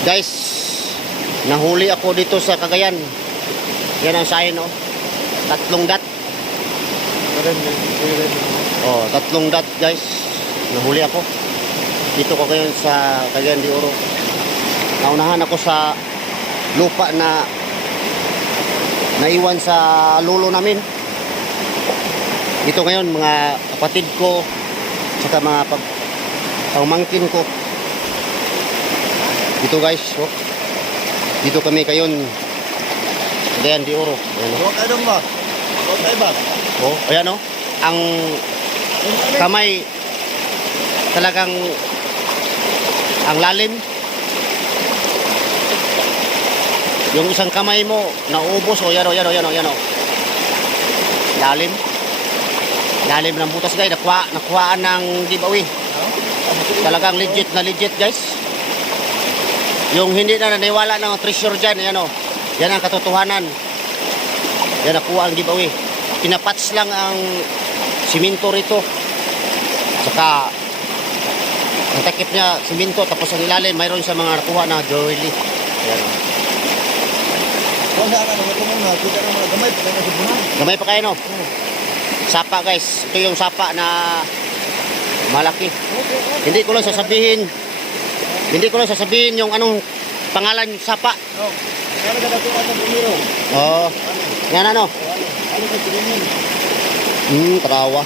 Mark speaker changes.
Speaker 1: Guys, nahuli ako dito sa Cagayan. Yan ang sign, oh. Tatlong dot. Oh, tatlong dot, guys. Nahuli ako. Dito ko ngayon sa Cagayan de Oro. Naunahan ako sa lupa na naiwan sa lulo namin. Dito ngayon, mga kapatid ko, saka mga pag pamangkin ko. Dito guys, oh. Dito kami kayon. Cagayan de Oro. Ayan, oh.
Speaker 2: Huwag ba? Huwag kayo ba?
Speaker 1: Oh, ayan oh. Ang kamay talagang ang lalim. Yung isang kamay mo naubos oh, yan oh, yan oh, yan oh, yan oh. Lalim. Lalim ng butas guys, nakuha, nakuhaan ng giveaway. Talagang legit na legit guys. Yung hindi na naniwala ng treasure dyan, yan oh. Yan ang katotohanan. Yan nakuha ang giveaway. Pinapats lang ang siminto rito. Saka ang takip niya siminto tapos ang ilalim mayroon sa mga nakuha na jewelry. Yan.
Speaker 2: bunan.
Speaker 1: Gamay pa kayo no? Sapa guys. Ito yung sapa na malaki. Hindi ko lang sasabihin. Hindi ko lang sasabihin yung anong pangalan yung sapa.
Speaker 2: Oh, kaya nagkakatuwa sa primero.
Speaker 1: Oh. Yan ano?
Speaker 2: Ano ka tingin?
Speaker 1: Hmm, tarawa.